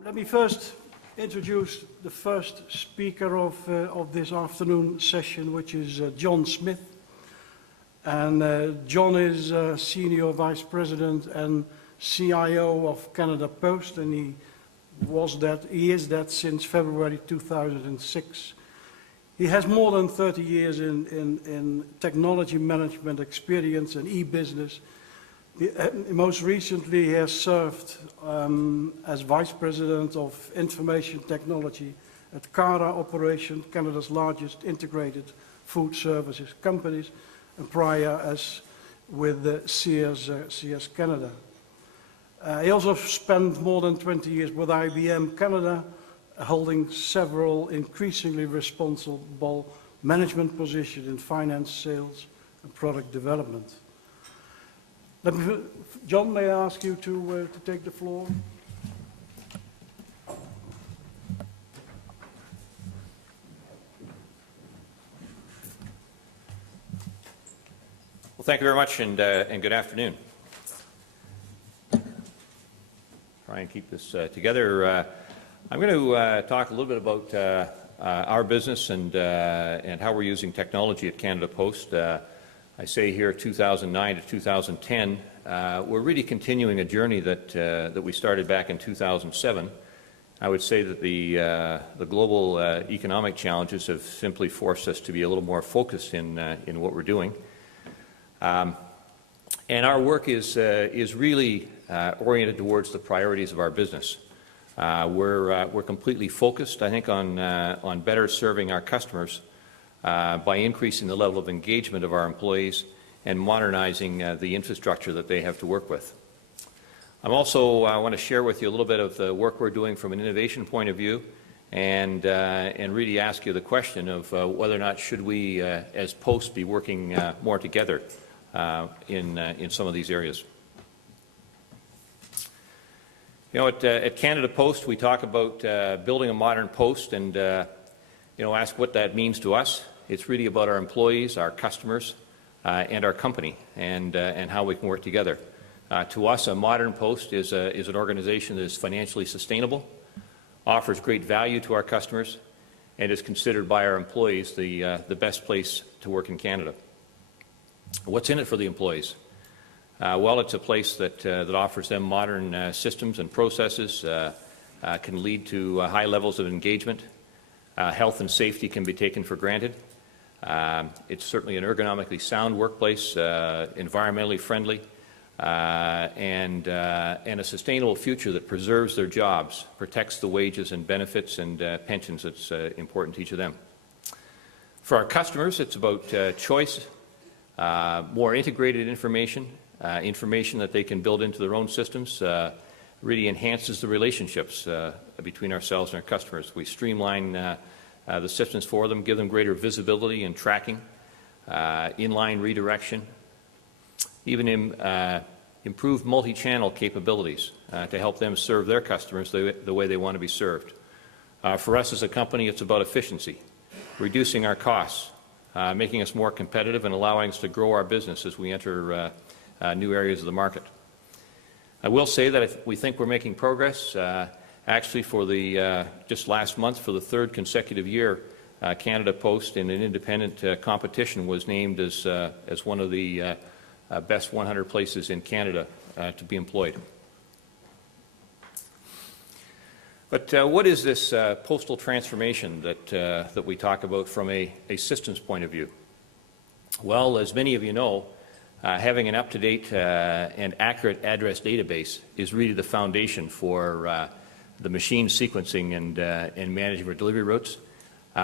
Let me first introduce the first speaker of this afternoon session, which is John Smith. And John is Senior Vice President and CIO of Canada Post, and he is that since February 2006. He has more than 30 years in technology management experience and e-business. Most recently, he has served as Vice President of Information Technology at Cara Operation, Canada's largest integrated food services companies, and prior as with Sears Canada. He also spent more than 20 years with IBM Canada, holding several increasingly responsible management positions in finance, sales, and product development. John, may I ask you to take the floor? Well, thank you very much, and good afternoon. Try and keep this together. I'm going to talk a little bit about our business and how we're using technology at Canada Post. I say here 2009 to 2010, we're really continuing a journey that we started back in 2007. I would say that the global economic challenges have simply forced us to be a little more focused in what we're doing. And our work is really oriented towards the priorities of our business. We're completely focused, I think, on better serving our customers by increasing the level of engagement of our employees and modernizing the infrastructure that they have to work with. I want to share with you a little bit of the work we're doing from an innovation point of view, and really ask you the question of whether or not should we, as Post, be working more together in some of these areas. You know, at Canada Post, we talk about building a modern post, and ask what that means to us. It's really about our employees, our customers, and our company, and how we can work together. To us, a modern post is an organization that is financially sustainable, offers great value to our customers, and is considered by our employees the best place to work in Canada. What's in it for the employees? Well, it's a place that offers them modern systems and processes, can lead to high levels of engagement. Health and safety can be taken for granted. It's certainly an ergonomically sound workplace, environmentally friendly, and a sustainable future that preserves their jobs, protects the wages and benefits and pensions that's important to each of them. For our customers, it's about choice, more integrated information, information that they can build into their own systems, really enhances the relationships between ourselves and our customers. We streamline the systems for them, give them greater visibility and tracking, inline redirection, even improved multi-channel capabilities to help them serve their customers the way they want to be served. For us as a company, it's about efficiency, reducing our costs, making us more competitive and allowing us to grow our business as we enter new areas of the market. I will say that we think we're making progress. Actually, for just last month, for the third consecutive year, Canada Post, in an independent competition, was named as one of the best 100 places in Canada to be employed. But what is this postal transformation that we talk about from a systems point of view? Well, as many of you know, having an up-to-date and accurate address database is really the foundation for the machine sequencing and managing our delivery routes.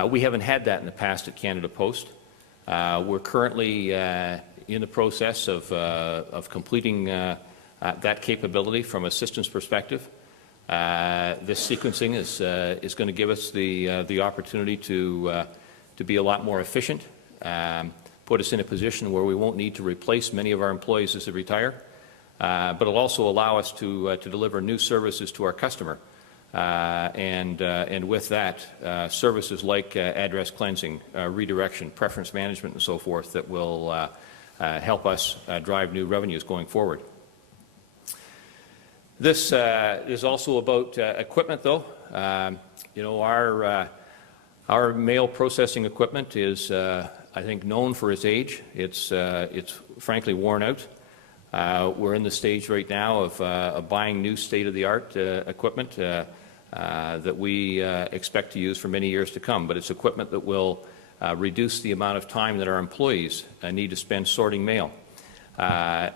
We haven't had that in the past at Canada Post. We're currently in the process of completing that capability from a systems perspective. This sequencing is going to give us the opportunity to be a lot more efficient, put us in a position where we won't need to replace many of our employees as they retire, but it'll also allow us to deliver new services to our customer. And with that, services like address cleansing, redirection, preference management, and so forth that will help us drive new revenues going forward. This is also about equipment, though. You know, our mail processing equipment is, I think, known for its age. It's frankly worn out. We're in the stage right now of buying new state-of-the-art equipment that we expect to use for many years to come. But it's equipment that will reduce the amount of time that our employees need to spend sorting mail.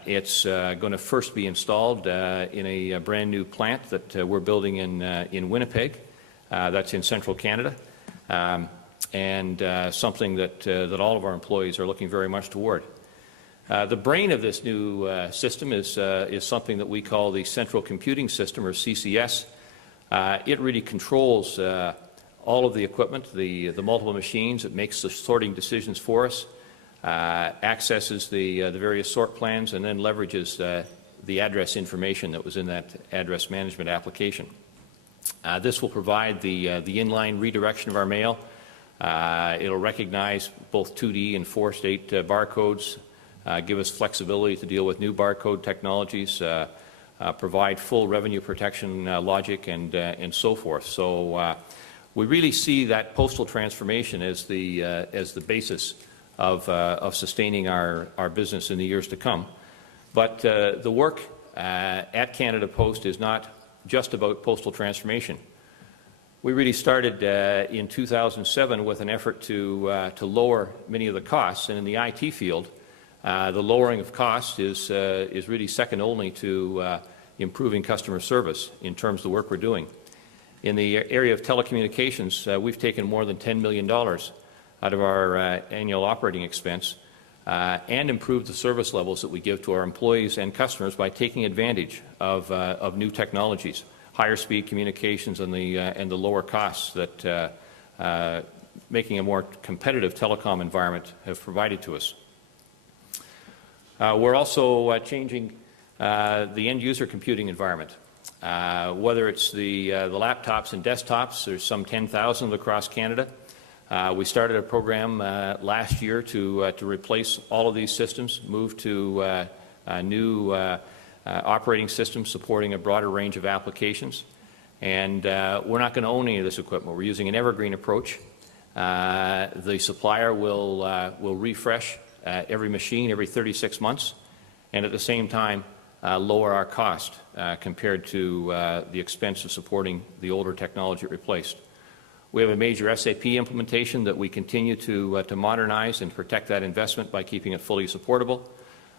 It's going to first be installed in a brand new plant that we're building in Winnipeg. That's in central Canada, and something that all of our employees are looking very much toward. The brain of this new system is something that we call the Central Computing System, or CCS. It really controls all of the equipment, the multiple machines. It makes the sorting decisions for us, accesses the various sort plans, and then leverages the address information that was in that address management application. This will provide the inline redirection of our mail. It'll recognize both 2D and 4-state barcodes, give us flexibility to deal with new barcode technologies, provide full revenue protection logic, and so forth. So we really see that postal transformation as the basis of sustaining our business in the years to come. But the work at Canada Post is not just about postal transformation. We really started in 2007 with an effort to lower many of the costs, and in the IT field, the lowering of costs is really second only to improving customer service in terms of the work we're doing. In the area of telecommunications, we've taken more than $10 million out of our annual operating expense and improved the service levels that we give to our employees and customers by taking advantage of new technologies, higher speed communications, and the lower costs that making a more competitive telecom environment have provided to us. We're also changing the end-user computing environment. Whether it's the laptops and desktops, there's some 10,000 across Canada. We started a program last year to replace all of these systems, move to new operating systems supporting a broader range of applications. And we're not going to own any of this equipment. We're using an evergreen approach. The supplier will refresh every machine every 36 months, and at the same time lower our cost compared to the expense of supporting the older technology it replaced. We have a major SAP implementation that we continue to modernize and protect that investment by keeping it fully supportable.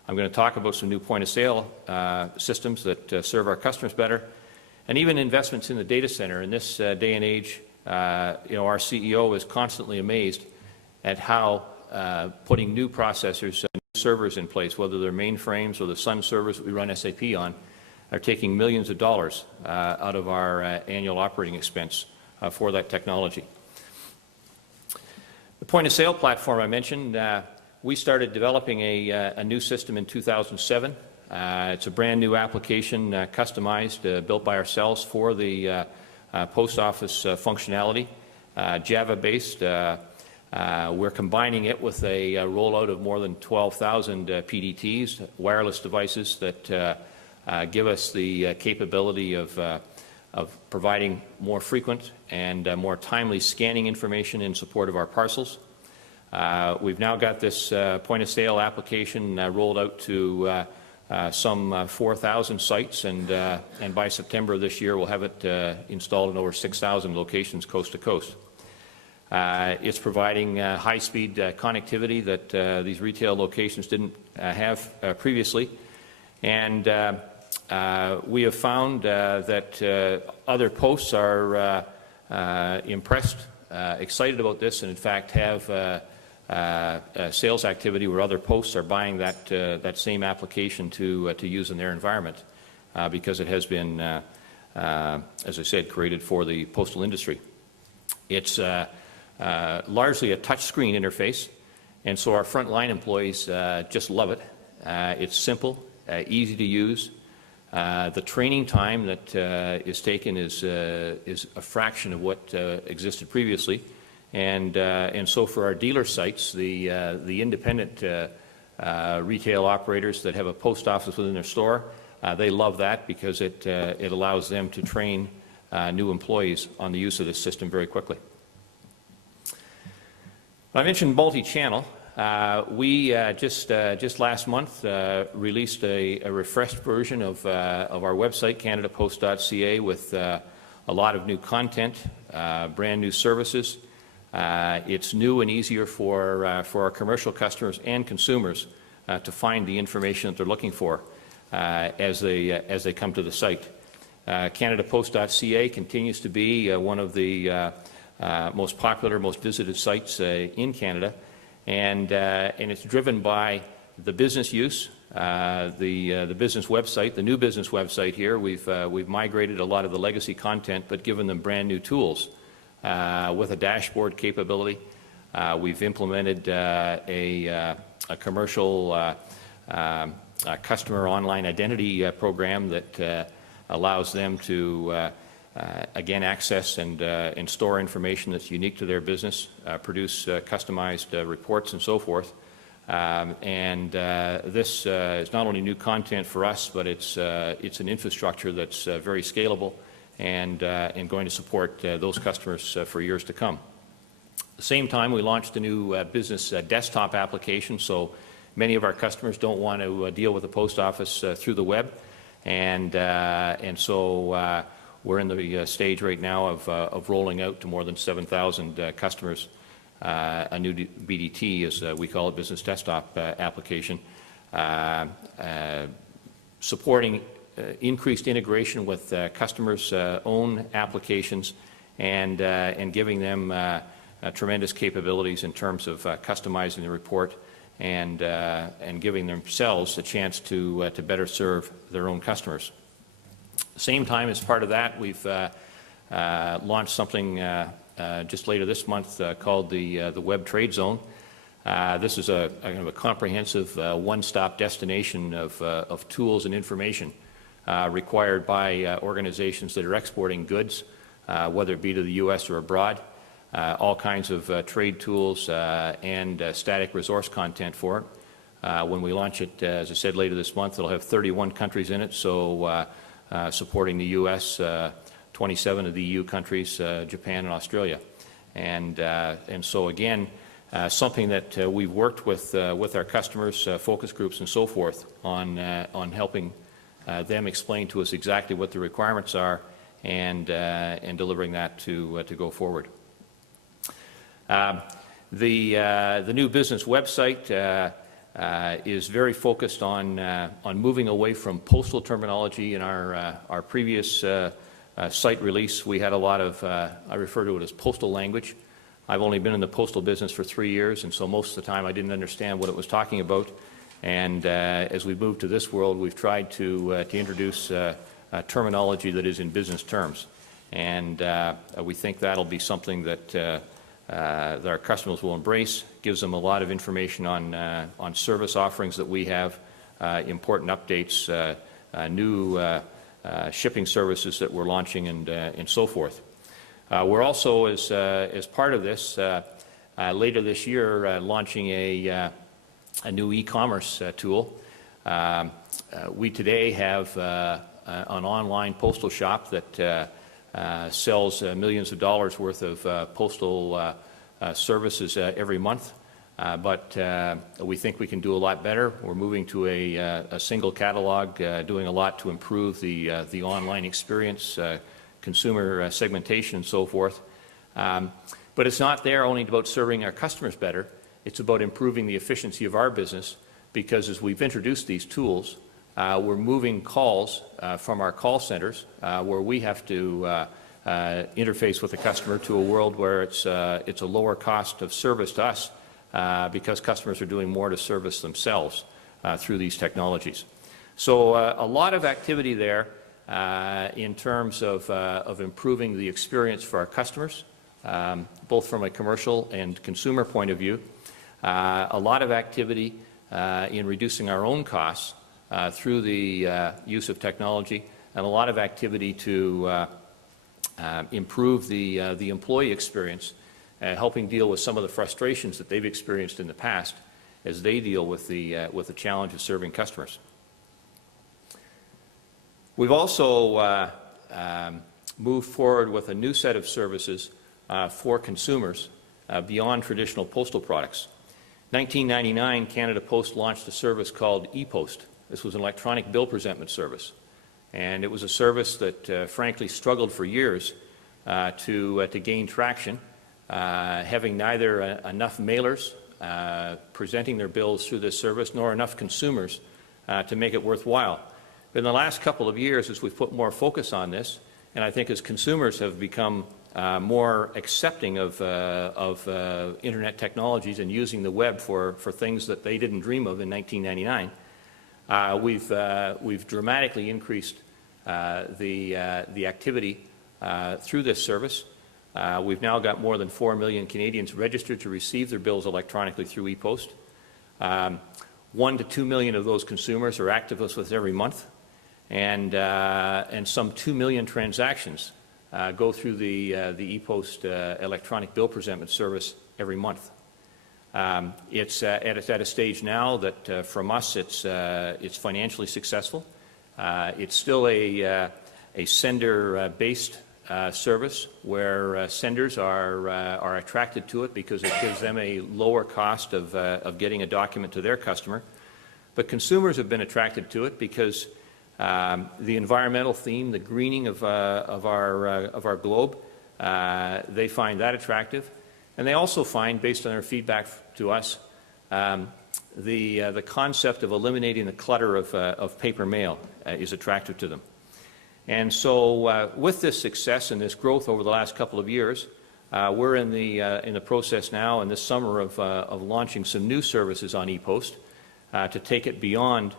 I'm going to talk about some new point-of-sale systems that serve our customers better, and even investments in the data center. In this day and age, our CEO is constantly amazed at how putting new processors and new servers in place, whether they're mainframes or the Sun servers that we run SAP on, are taking millions of dollars out of our annual operating expense for that technology. The point-of-sale platform I mentioned, we started developing a new system in 2007. It's a brand new application, customized, built by ourselves for the post office functionality, Java-based. We're combining it with a rollout of more than 12,000 PDTs, wireless devices that give us the capability of providing more frequent and more timely scanning information in support of our parcels. We've now got this point-of-sale application rolled out to some 4,000 sites, and by September of this year we'll have it installed in over 6,000 locations coast to coast. It's providing high-speed connectivity that these retail locations didn't have previously, and we have found that other posts are impressed, excited about this, and in fact have sales activity where other posts are buying that same application to use in their environment because it has been, as I said, created for the postal industry. It's largely a touch-screen interface, and so our frontline employees just love it. It's simple, easy to use. The training time that is taken is a fraction of what existed previously, and so for our dealer sites, the independent retail operators that have a post office within their store They love that because it allows them to train new employees on the use of this system very quickly. I mentioned multi-channel. We just last month released a refreshed version of our website, canadapost.ca, with a lot of new content, brand new services. It's new and easier for our commercial customers and consumers to find the information that they're looking for as they come to the site. CanadaPost.ca continues to be one of the most popular, most visited sites in Canada, and it's driven by the business use, the business website, the new business website here. We've migrated a lot of the legacy content, but given them brand new tools with a dashboard capability. We've implemented a commercial customer online identity program that allows them to again access and store information that's unique to their business, produce customized reports and so forth. This is not only new content for us, but it's an infrastructure that's very scalable and going to support those customers for years to come. At the same time, we launched a new business desktop application, so many of our customers don't want to deal with the post office through the web, and so we're in the stage right now of rolling out to more than 7,000 customers a new BDT, as we call it, business desktop application, supporting increased integration with customers' own applications and giving them tremendous capabilities in terms of customizing the report and giving themselves a chance to better serve their own customers. At the same time, as part of that, we've launched something just later this month called the Web Trade Zone. This is a kind of a comprehensive one-stop destination of tools and information required by organizations that are exporting goods, whether it be to the U.S. or abroad. All kinds of trade tools and static resource content for it. When we launch it, as I said, later this month, it'll have 31 countries in it, so supporting the U.S., 27 of the EU countries, Japan and Australia. And so again, something that we've worked with our customers, focus groups and so forth on helping them explain to us exactly what the requirements are and delivering that to go forward. The new business website is very focused on moving away from postal terminology. In our previous site release, we had a lot of, I refer to it as postal language. I've only been in the postal business for 3 years, and so most of the time I didn't understand what it was talking about. And as we move to this world, we've tried to introduce terminology that is in business terms. And we think that'll be something that our customers will embrace. Gives them a lot of information on service offerings that we have, important updates, new shipping services that we're launching, and so forth. We're also, as part of this, later this year, launching a new e-commerce tool. We today have an online postal shop that sells millions of dollars worth of postal services every month, but we think we can do a lot better. We're moving to a single catalog, doing a lot to improve the online experience, consumer segmentation and so forth. But it's not there only about serving our customers better. It's about improving the efficiency of our business, because as we've introduced these tools, we're moving calls from our call centers, where we have to interface with the customer, to a world where it's a lower cost of service to us, because customers are doing more to service themselves through these technologies. So a lot of activity there in terms of improving the experience for our customers, both from a commercial and consumer point of view. A lot of activity in reducing our own costs through the use of technology, and a lot of activity to improve the employee experience, helping deal with some of the frustrations that they've experienced in the past as they deal with the challenge of serving customers. We've also moved forward with a new set of services for consumers beyond traditional postal products. 1999, Canada Post launched a service called ePost. This was an electronic bill presentment service, and it was a service that frankly struggled for years to gain traction, having neither enough mailers presenting their bills through this service nor enough consumers to make it worthwhile. But in the last couple of years, as we've put more focus on this, and I think as consumers have become more accepting of internet technologies and using the web for things that they didn't dream of in 1999, we've dramatically increased the activity through this service. We've now got more than 4 million Canadians registered to receive their bills electronically through ePost. 1 to 2 million of those consumers are active with us every month, and some 2 million transactions go through the ePost electronic bill presentment service every month. It's at a stage now that from us it's financially successful. It's still a sender-based service where senders are attracted to it because it gives them a lower cost of getting a document to their customer. But consumers have been attracted to it because the environmental theme, the greening of our globe, they find that attractive. And they also find, based on their feedback to us, the concept of eliminating the clutter of paper mail is attractive to them. And so with this success and this growth over the last couple of years, we're in the process now in this summer of launching some new services on ePost to take it beyond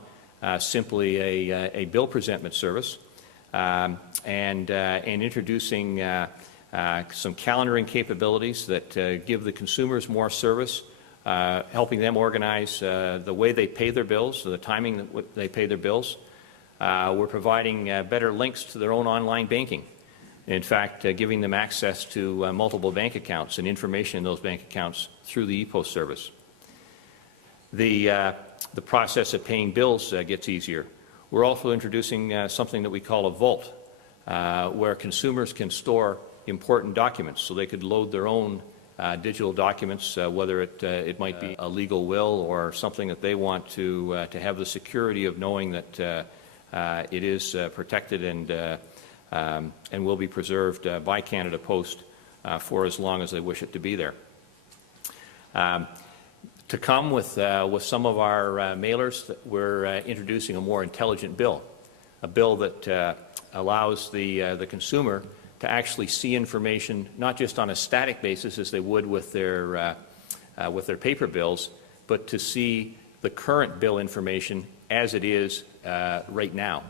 simply a bill presentment service and introducing some calendaring capabilities that give the consumers more service, helping them organize the way they pay their bills, the timing that they pay their bills. We're providing better links to their own online banking. In fact, giving them access to multiple bank accounts and information in those bank accounts through the ePost service. The process of paying bills gets easier. We're also introducing something that we call a vault, where consumers can store important documents, so they could load their own digital documents, whether it might be a legal will or something that they want to have the security of knowing that it is protected and will be preserved by Canada Post for as long as they wish it to be there. To come with some of our mailers, we're introducing a more intelligent bill, a bill that allows the consumer to actually see information not just on a static basis as they would with their paper bills, but to see the current bill information as it is right now,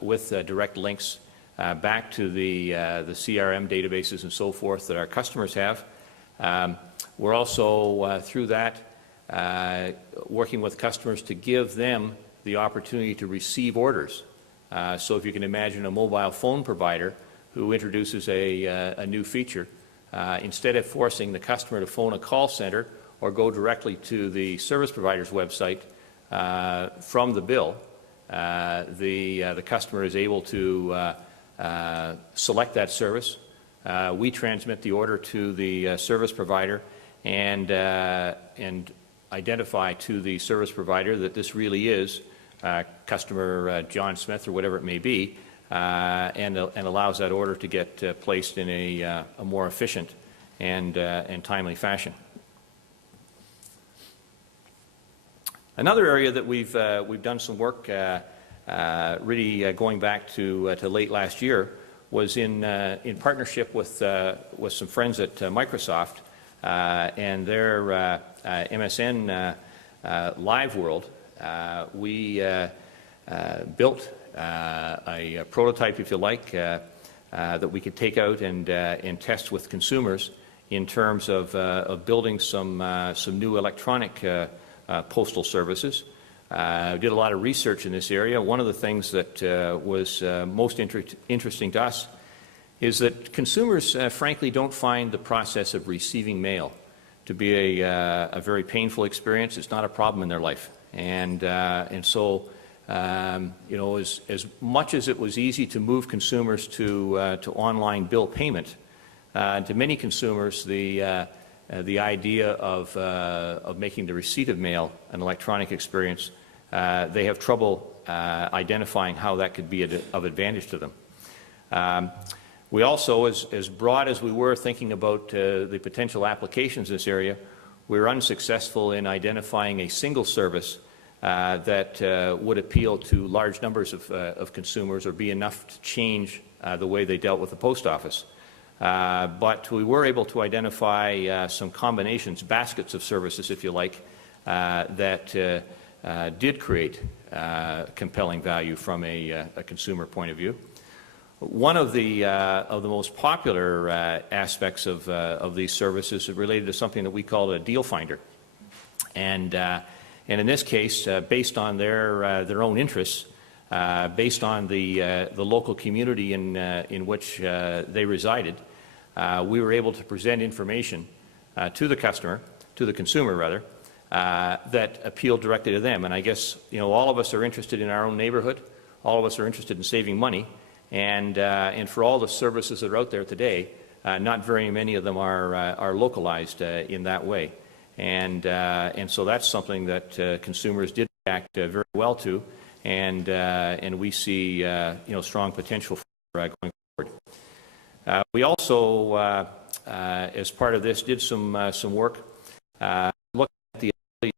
with direct links back to the CRM databases and so forth that our customers have. We're also, through that, working with customers to give them the opportunity to receive orders. So if you can imagine a mobile phone provider who introduces a new feature, instead of forcing the customer to phone a call center or go directly to the service provider's website from the bill, the customer is able to select that service. We transmit the order to the service provider and identify to the service provider that this really is customer John Smith or whatever it may be, and allows that order to get placed in a more efficient and timely fashion. Another area that we've done some work really going back to late last year was in partnership with some friends at Microsoft and their MSN Live World. We built a prototype, if you like, that we could take out and test with consumers in terms of building some new electronic postal services. Did a lot of research in this area. One of the things that was most interesting to us is that consumers, frankly, don't find the process of receiving mail to be a very painful experience. It's not a problem in their life. And so You know, as much as it was easy to move consumers to online bill payment, to many consumers, the idea of making the receipt of mail an electronic experience, they have trouble identifying how that could be of advantage to them. We also, as broad as we were thinking about the potential applications in this area, we were unsuccessful in identifying a single service that would appeal to large numbers of consumers or be enough to change the way they dealt with the post office. But we were able to identify some combinations, baskets of services, if you like, that did create compelling value from a consumer point of view. One of the most popular aspects of these services is related to something that we call a deal finder, and in this case, based on their own interests, based on the local community in which they resided, we were able to present information to the consumer rather, that appealed directly to them. And I guess, you know, all of us are interested in our own neighborhood. All of us are interested in saving money. And for all the services that are out there today, not very many of them are localized in that way. And so that's something that consumers did react very well to, and we see you know, strong potential for going forward. We also, as part of this, did some work looking at the ability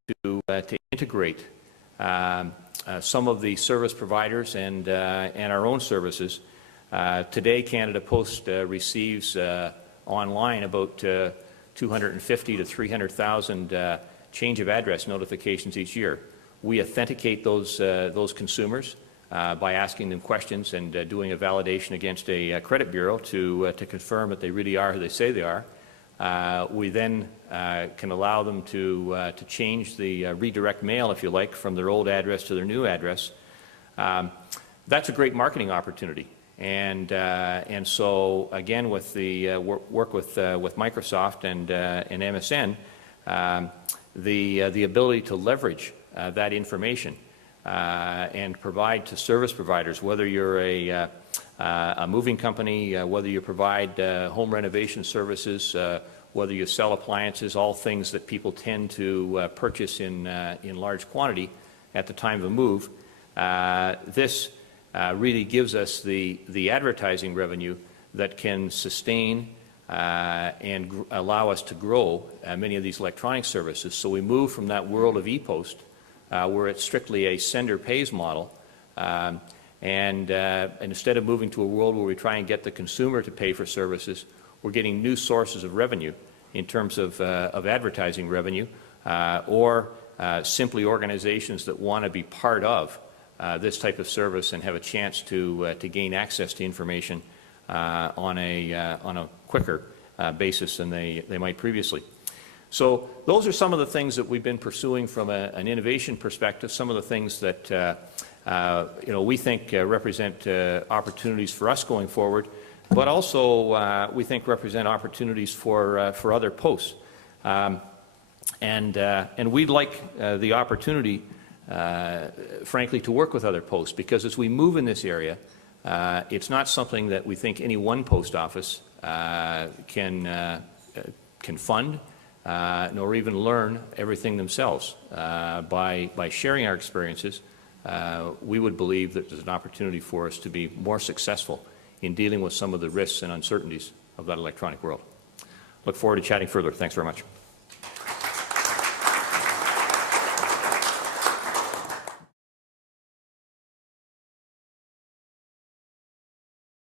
to integrate some of the service providers and our own services. Today, Canada Post receives online about 250 to 300,000 change of address notifications each year. We authenticate those consumers by asking them questions and doing a validation against a credit bureau to confirm that they really are who they say they are. We then can allow them to change the redirect mail, if you like, from their old address to their new address. That's a great marketing opportunity. And so again, with the work with Microsoft and MSN, the ability to leverage that information and provide to service providers, whether you're a moving company, whether you provide home renovation services, whether you sell appliances, all things that people tend to purchase in large quantity at the time of a move. This really gives us the advertising revenue that can sustain and allow us to grow many of these electronic services. So we move from that world of e-post, where it's strictly a sender pays model, and instead of moving to a world where we try and get the consumer to pay for services, we're getting new sources of revenue in terms of advertising revenue, or simply organizations that want to be part of this type of service and have a chance to gain access to information on a quicker basis than they might previously. So those are some of the things that we've been pursuing from an innovation perspective, some of the things that you know, we think represent opportunities for us going forward, but also we think represent opportunities for other posts. And we'd like the opportunity, frankly, to work with other posts, because as we move in this area, it's not something that we think any one post office can fund, nor even learn everything themselves. By sharing our experiences, we would believe that there's an opportunity for us to be more successful in dealing with some of the risks and uncertainties of that electronic world. Look forward to chatting further. Thanks very much.